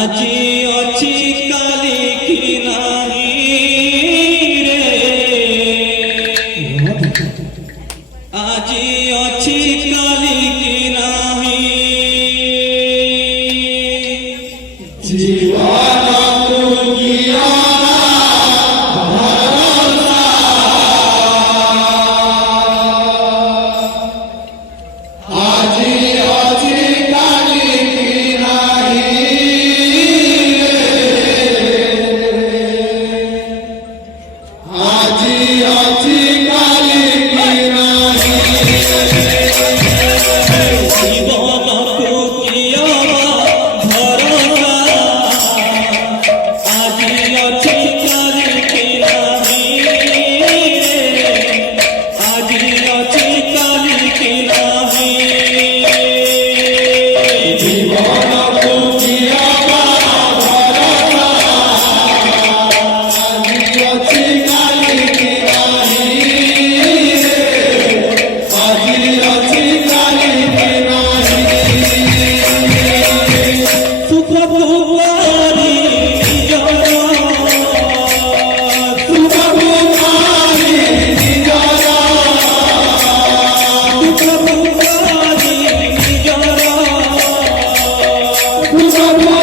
আজি অছি কালি কি নাহি রে, আজি অছি কালি কি নাহি, জীবন তুমিয়া আজি অছি কালি কি নাহি, আজি অছি কালি কি নাহি, জীবন তুমিয়া ভরসা, আজি অছি কালি কি নাহি রে, আজি অছি কালি কি নাহি, জীবন তুমিয়া ভরসা, আজি অছি কালি কি নাহি রে, আজি অছি কালি কি নাহি, সুখ ভুবরি নিজর, সুখ ভুবরি নিজর, সুখ ভুবরি নিজর, সুখ